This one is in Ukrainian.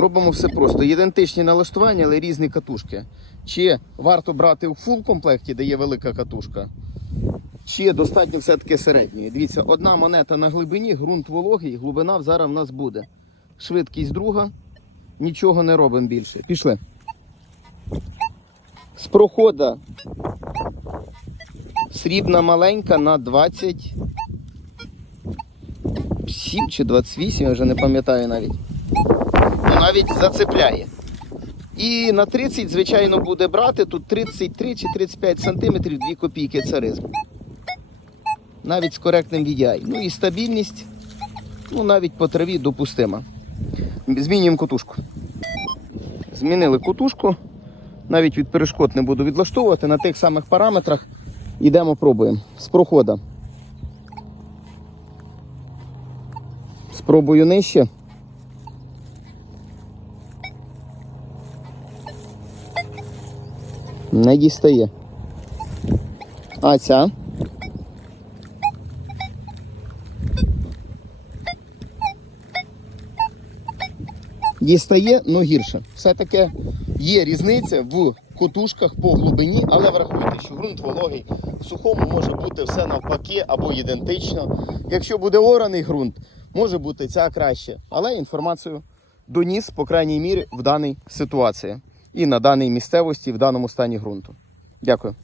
Робимо все просто. Ідентичні налаштування, але різні катушки. Чи варто брати у фул комплекті, де є велика катушка, чи достатньо все-таки середньої. Дивіться, одна монета на глибині, ґрунт вологий, глибина зараз в нас буде. Швидкість друга. Нічого не робимо більше. Пішли. З прохода срібна маленька на 27 чи 28, я вже не пам'ятаю навіть. Ну, навіть зацепляє. І на 30, звичайно, буде брати тут 33 чи 35 сантиметрів 2 копійки царизм. Навіть з коректним VDI. Ну і стабільність, ну навіть по траві допустима. Змінюємо кутушку. Змінили кутушку. Навіть від перешкод не буду відлаштовувати. На тих самих параметрах йдемо пробуємо. З прохода. Спробую нижче. Не дістає. А ця? Дістає, ну гірше. Все-таки є різниця в котушках по глибині, але врахуйте, що ґрунт вологий, в сухому може бути все навпаки або ідентично. Якщо буде ораний ґрунт, може бути ця краще. Але інформацію доніс, по крайній мірі, в даній ситуації і на даній місцевості, в даному стані ґрунту. Дякую.